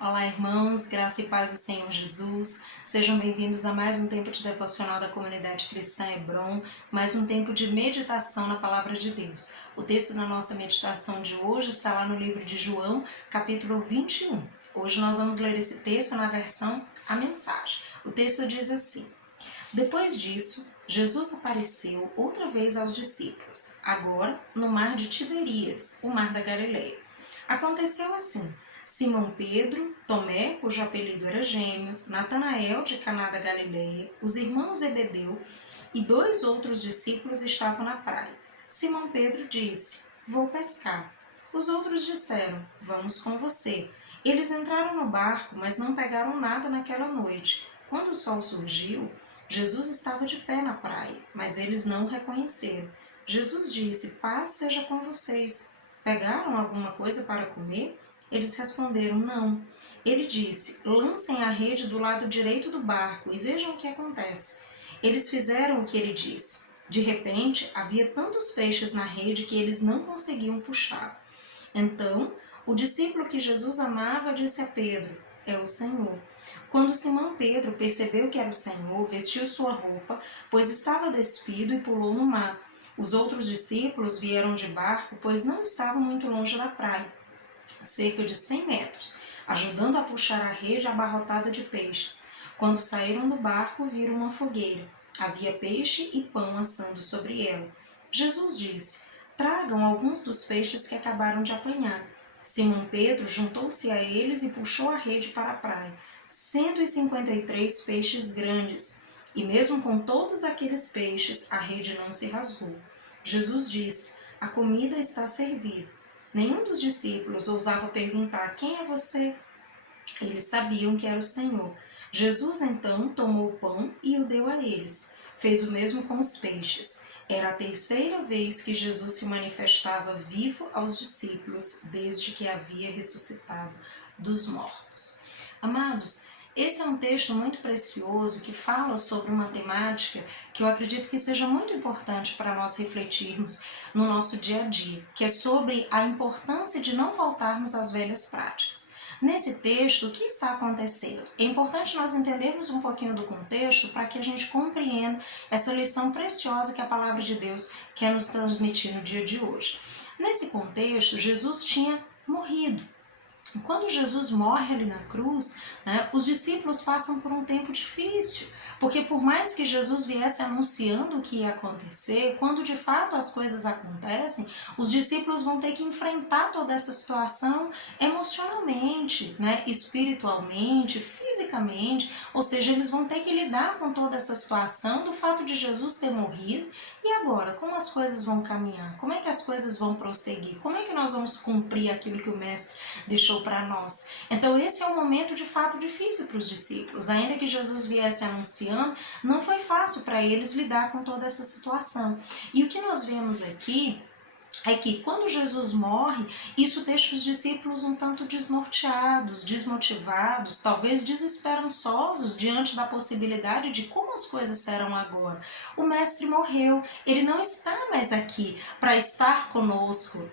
Olá, irmãos, graça e paz do Senhor Jesus. Sejam bem-vindos a mais um tempo de devocional da comunidade cristã Hebron, mais um tempo de meditação na palavra de Deus. O texto da nossa meditação de hoje está lá no livro de João, capítulo 21. Hoje nós vamos ler esse texto na versão A Mensagem. O texto diz assim: Depois disso, Jesus apareceu outra vez aos discípulos, agora no mar de Tiberíades, o mar da Galileia. Aconteceu assim: Simão Pedro, Tomé, cujo apelido era Gêmeo, Natanael de Caná da Galileia, os irmãos Zebedeu e 2 outros discípulos estavam na praia. Simão Pedro disse: Vou pescar. Os outros disseram: Vamos com você. Eles entraram no barco, mas não pegaram nada naquela noite. Quando o sol surgiu, Jesus estava de pé na praia, mas eles não o reconheceram. Jesus disse: Paz seja com vocês. Pegaram alguma coisa para comer? Eles responderam: Não. Ele disse: Lancem a rede do lado direito do barco e vejam o que acontece. Eles fizeram o que ele disse. De repente, havia tantos peixes na rede que eles não conseguiam puxar. Então, o discípulo que Jesus amava disse a Pedro: É o Senhor. Quando Simão Pedro percebeu que era o Senhor, vestiu sua roupa, pois estava despido, e pulou no mar. Os outros discípulos vieram de barco, pois não estavam muito longe da praia, cerca de 100 metros, ajudando a puxar a rede abarrotada de peixes. Quando saíram do barco, viram uma fogueira. Havia peixe e pão assando sobre ela. Jesus disse: Tragam alguns dos peixes que acabaram de apanhar. Simão Pedro juntou-se a eles e puxou a rede para a praia. 153 peixes grandes. E mesmo com todos aqueles peixes, a rede não se rasgou. Jesus disse: A comida está servida. Nenhum dos discípulos ousava perguntar: Quem é você? Eles sabiam que era o Senhor. Jesus então tomou o pão e o deu a eles. Fez o mesmo com os peixes. Era a terceira vez que Jesus se manifestava vivo aos discípulos desde que havia ressuscitado dos mortos. Amados, esse é um texto muito precioso que fala sobre uma temática que eu acredito que seja muito importante para nós refletirmos no nosso dia a dia, que é sobre a importância de não voltarmos às velhas práticas. Nesse texto, o que está acontecendo? É importante nós entendermos um pouquinho do contexto para que a gente compreenda essa lição preciosa que a palavra de Deus quer nos transmitir no dia de hoje. Nesse contexto, Jesus tinha morrido. Quando Jesus morre ali na cruz, os discípulos passam por um tempo difícil, porque por mais que Jesus viesse anunciando o que ia acontecer, quando de fato as coisas acontecem, os discípulos vão ter que enfrentar toda essa situação emocionalmente, espiritualmente, fisicamente, ou seja, eles vão ter que lidar com toda essa situação do fato de Jesus ter morrido. E agora, como as coisas vão caminhar? Como é que as coisas vão prosseguir? Como é que nós vamos cumprir aquilo que o Mestre deixou para nós? Então esse é um momento de fato difícil para os discípulos. Ainda que Jesus viesse anunciando, não foi fácil para eles lidar com toda essa situação. E o que nós vemos aqui é que quando Jesus morre, isso deixa os discípulos um tanto desnorteados, desmotivados, talvez desesperançosos diante da possibilidade de como as coisas serão agora. O Mestre morreu, ele não está mais aqui para estar conosco,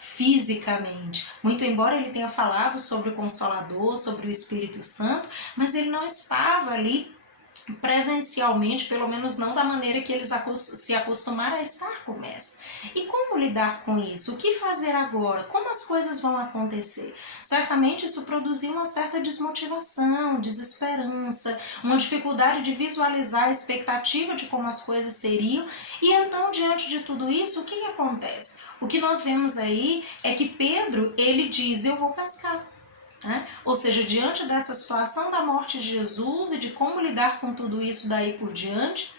fisicamente. Muito embora ele tenha falado sobre o Consolador, sobre o Espírito Santo, mas ele não estava ali presencialmente, pelo menos não da maneira que eles se acostumaram a estar com o Mestre. E como lidar com isso? O que fazer agora? Como as coisas vão acontecer? Certamente isso produziu uma certa desmotivação, desesperança, uma dificuldade de visualizar a expectativa de como as coisas seriam. E então, diante de tudo isso, o que acontece? O que nós vemos aí é que Pedro, ele diz: Eu vou pescar. Ou seja, diante dessa situação da morte de Jesus e de como lidar com tudo isso daí por diante,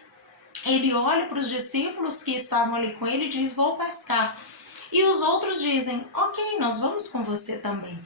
ele olha para os discípulos que estavam ali com ele e diz: Vou pescar. E os outros dizem: Ok, nós vamos com você também.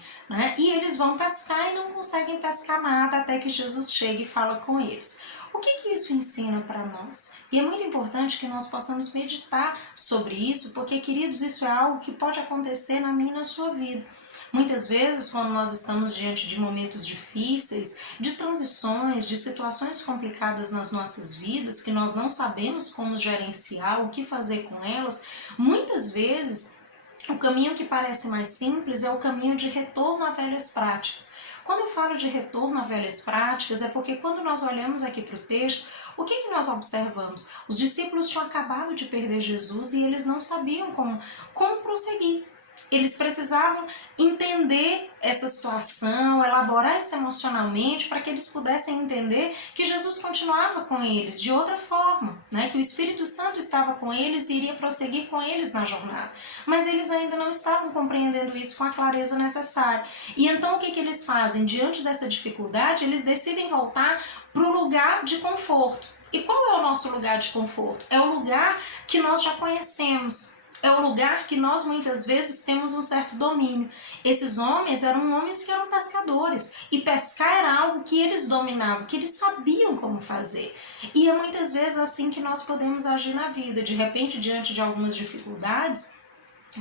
E eles vão pescar e não conseguem pescar nada até que Jesus chega e fala com eles. O que isso ensina para nós? E é muito importante que nós possamos meditar sobre isso, porque, queridos, isso é algo que pode acontecer na minha e na sua vida. Muitas vezes, quando nós estamos diante de momentos difíceis, de transições, de situações complicadas nas nossas vidas, que nós não sabemos como gerenciar, o que fazer com elas, muitas vezes o caminho que parece mais simples é o caminho de retorno a velhas práticas. Quando eu falo de retorno a velhas práticas, é porque quando nós olhamos aqui para o texto, o que nós observamos? Os discípulos tinham acabado de perder Jesus e eles não sabiam como prosseguir. Eles precisavam entender essa situação, elaborar isso emocionalmente para que eles pudessem entender que Jesus continuava com eles de outra forma, né? Que o Espírito Santo estava com eles e iria prosseguir com eles na jornada. Mas eles ainda não estavam compreendendo isso com a clareza necessária. E então o que eles fazem? Diante dessa dificuldade, eles decidem voltar para o lugar de conforto. E qual é o nosso lugar de conforto? É o lugar que nós já conhecemos. É o lugar que nós muitas vezes temos um certo domínio. Esses homens eram homens que eram pescadores. E pescar era algo que eles dominavam, que eles sabiam como fazer. E é muitas vezes assim que nós podemos agir na vida. De repente, diante de algumas dificuldades,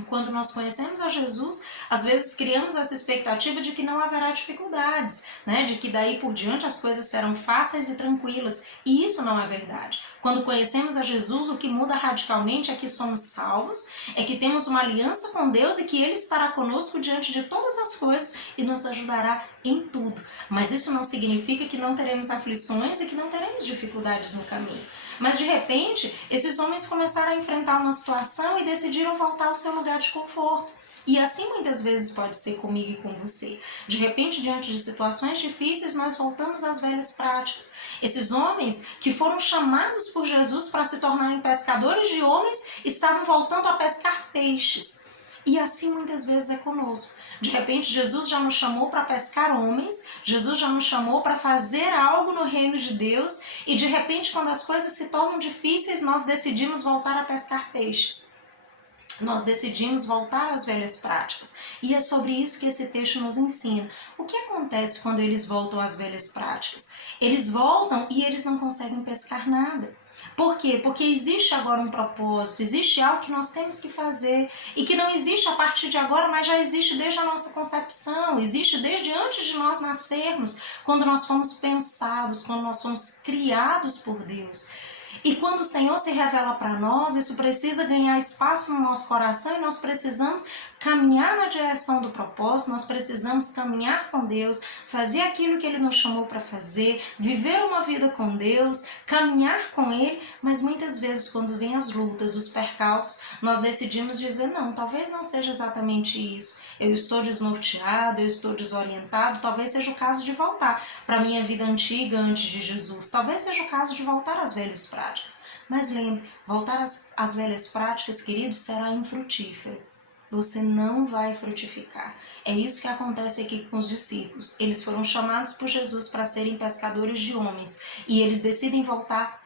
quando nós conhecemos a Jesus, às vezes criamos essa expectativa de que não haverá dificuldades, né? De que daí por diante as coisas serão fáceis e tranquilas. E isso não é verdade. Quando conhecemos a Jesus, o que muda radicalmente é que somos salvos, é que temos uma aliança com Deus e que Ele estará conosco diante de todas as coisas e nos ajudará em tudo. Mas isso não significa que não teremos aflições e que não teremos dificuldades no caminho. Mas de repente, esses homens começaram a enfrentar uma situação e decidiram voltar ao seu lugar de conforto. E assim muitas vezes pode ser comigo e com você. De repente, diante de situações difíceis, nós voltamos às velhas práticas. Esses homens que foram chamados por Jesus para se tornarem pescadores de homens, estavam voltando a pescar peixes. E assim muitas vezes é conosco. De repente, Jesus já nos chamou para pescar homens, Jesus já nos chamou para fazer algo no reino de Deus, e de repente, quando as coisas se tornam difíceis, nós decidimos voltar a pescar peixes. Nós decidimos voltar às velhas práticas. E é sobre isso que esse texto nos ensina. O que acontece quando eles voltam às velhas práticas? Eles voltam e eles não conseguem pescar nada. Por quê? Porque existe agora um propósito, existe algo que nós temos que fazer e que não existe a partir de agora, mas já existe desde a nossa concepção, existe desde antes de nós nascermos, quando nós fomos pensados, quando nós fomos criados por Deus. E quando o Senhor se revela para nós, isso precisa ganhar espaço no nosso coração e nós precisamos caminhar na direção do propósito, nós precisamos caminhar com Deus, fazer aquilo que Ele nos chamou para fazer, viver uma vida com Deus, caminhar com Ele, mas muitas vezes quando vem as lutas, os percalços, nós decidimos dizer, não, talvez não seja exatamente isso, eu estou desnorteado, eu estou desorientado, talvez seja o caso de voltar para a minha vida antiga antes de Jesus, talvez seja o caso de voltar às velhas práticas. Mas lembre, voltar às velhas práticas, queridos, será infrutífero. Você não vai frutificar. É isso que acontece aqui com os discípulos. Eles foram chamados por Jesus para serem pescadores de homens e eles decidem voltar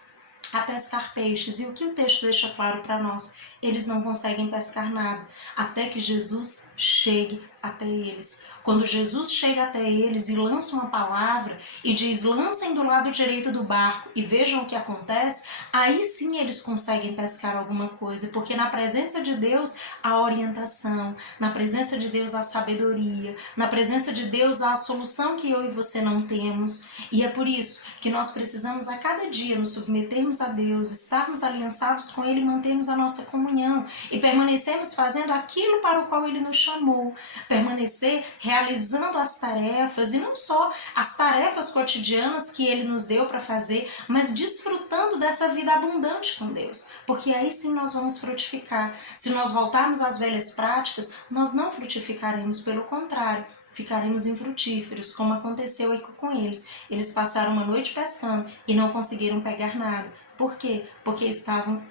a pescar peixes. E o que o texto deixa claro para nós? Eles não conseguem pescar nada até que Jesus chegue até eles. Quando Jesus chega até eles e lança uma palavra e diz, lancem do lado direito do barco e vejam o que acontece, aí sim eles conseguem pescar alguma coisa, porque na presença de Deus há orientação, na presença de Deus há sabedoria, na presença de Deus há a solução que eu e você não temos. E é por isso que nós precisamos a cada dia nos submetermos a Deus, estarmos aliançados com Ele e mantermos a nossa comunhão e permanecermos fazendo aquilo para o qual Ele nos chamou, permanecer realizando as tarefas, e não só as tarefas cotidianas que Ele nos deu para fazer, mas desfrutando dessa vida abundante com Deus, porque aí sim nós vamos frutificar. Se nós voltarmos às velhas práticas, nós não frutificaremos, pelo contrário, ficaremos infrutíferos, como aconteceu aí com eles. Eles passaram uma noite pescando e não conseguiram pegar nada. Por quê? Porque estavam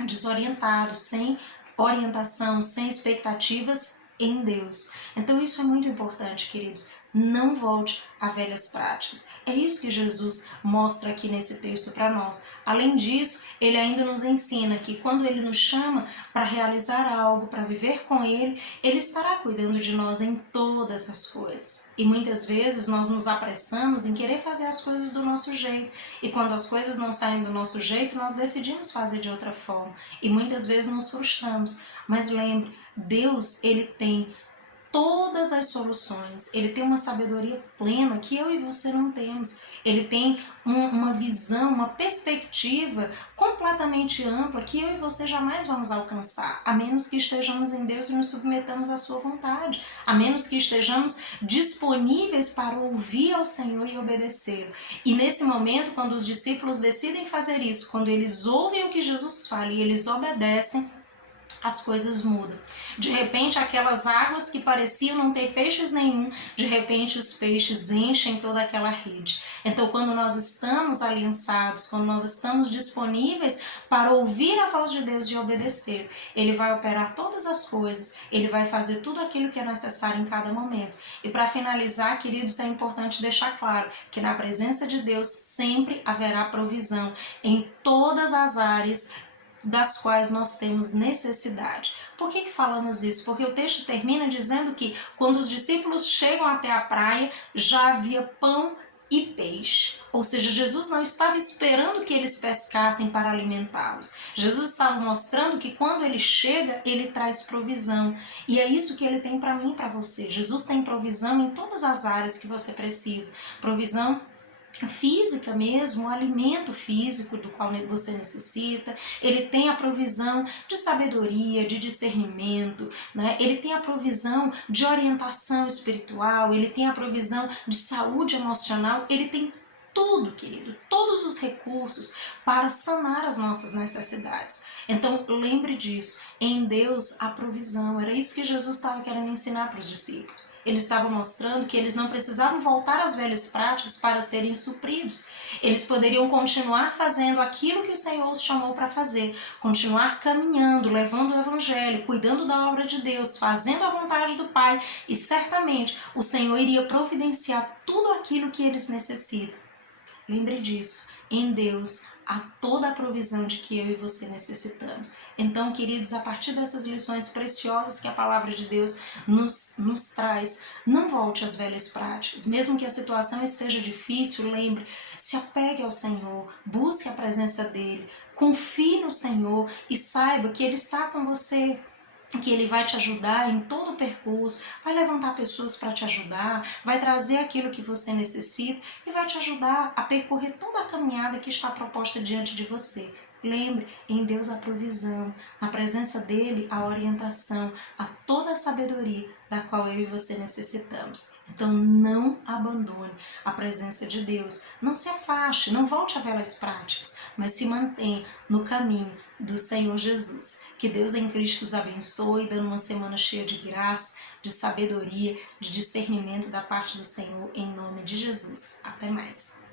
desorientados, sem orientação, sem expectativas em Deus. Então isso é muito importante, queridos. Não volte a velhas práticas. É isso que Jesus mostra aqui nesse texto para nós. Além disso, Ele ainda nos ensina que quando Ele nos chama para realizar algo, para viver com Ele, Ele estará cuidando de nós em todas as coisas. E muitas vezes nós nos apressamos em querer fazer as coisas do nosso jeito. E quando as coisas não saem do nosso jeito, nós decidimos fazer de outra forma. E muitas vezes nos frustramos. Mas lembre, Deus, Ele tem todas as soluções. Ele tem uma sabedoria plena que eu e você não temos. Ele tem uma visão, uma perspectiva completamente ampla que eu e você jamais vamos alcançar, a menos que estejamos em Deus e nos submetamos à sua vontade, a menos que estejamos disponíveis para ouvir ao Senhor e obedecer. E nesse momento, quando os discípulos decidem fazer isso, quando eles ouvem o que Jesus fala e eles obedecem, as coisas mudam. De repente, aquelas águas que pareciam não ter peixes nenhum, de repente os peixes enchem toda aquela rede. Então, quando nós estamos aliançados, quando nós estamos disponíveis para ouvir a voz de Deus e obedecer, Ele vai operar todas as coisas, Ele vai fazer tudo aquilo que é necessário em cada momento. E para finalizar, queridos, é importante deixar claro que na presença de Deus sempre haverá provisão em todas as áreas das quais nós temos necessidade. Por que falamos isso? Porque o texto termina dizendo que quando os discípulos chegam até a praia, já havia pão e peixe. Ou seja, Jesus não estava esperando que eles pescassem para alimentá-los. Jesus estava mostrando que quando ele chega, ele traz provisão. E é isso que ele tem para mim e para você. Jesus tem provisão em todas as áreas que você precisa. Provisão física mesmo, o alimento físico do qual você necessita, ele tem a provisão de sabedoria, de discernimento, né? Ele tem a provisão de orientação espiritual, ele tem a provisão de saúde emocional, ele tem tudo, querido, todos os recursos para sanar as nossas necessidades. Então, lembre disso, em Deus há provisão. Era isso que Jesus estava querendo ensinar para os discípulos. Ele estava mostrando que eles não precisavam voltar às velhas práticas para serem supridos. Eles poderiam continuar fazendo aquilo que o Senhor os chamou para fazer, continuar caminhando, levando o Evangelho, cuidando da obra de Deus, fazendo a vontade do Pai, e certamente o Senhor iria providenciar tudo aquilo que eles necessitam. Lembre disso, em Deus há toda a provisão de que eu e você necessitamos. Então, queridos, a partir dessas lições preciosas que a palavra de Deus nos traz, não volte às velhas práticas. Mesmo que a situação esteja difícil, lembre, se apegue ao Senhor, busque a presença dEle, confie no Senhor e saiba que Ele está com você, que Ele vai te ajudar em todo o percurso, vai levantar pessoas para te ajudar, vai trazer aquilo que você necessita e vai te ajudar a percorrer toda a caminhada que está proposta diante de você. Lembre, em Deus a provisão, na presença dEle a orientação, a toda a sabedoria da qual eu e você necessitamos. Então não abandone a presença de Deus, não se afaste, não volte a velhas práticas, mas se mantenha no caminho do Senhor Jesus. Que Deus em Cristo os abençoe, dando uma semana cheia de graça, de sabedoria, de discernimento da parte do Senhor, em nome de Jesus. Até mais.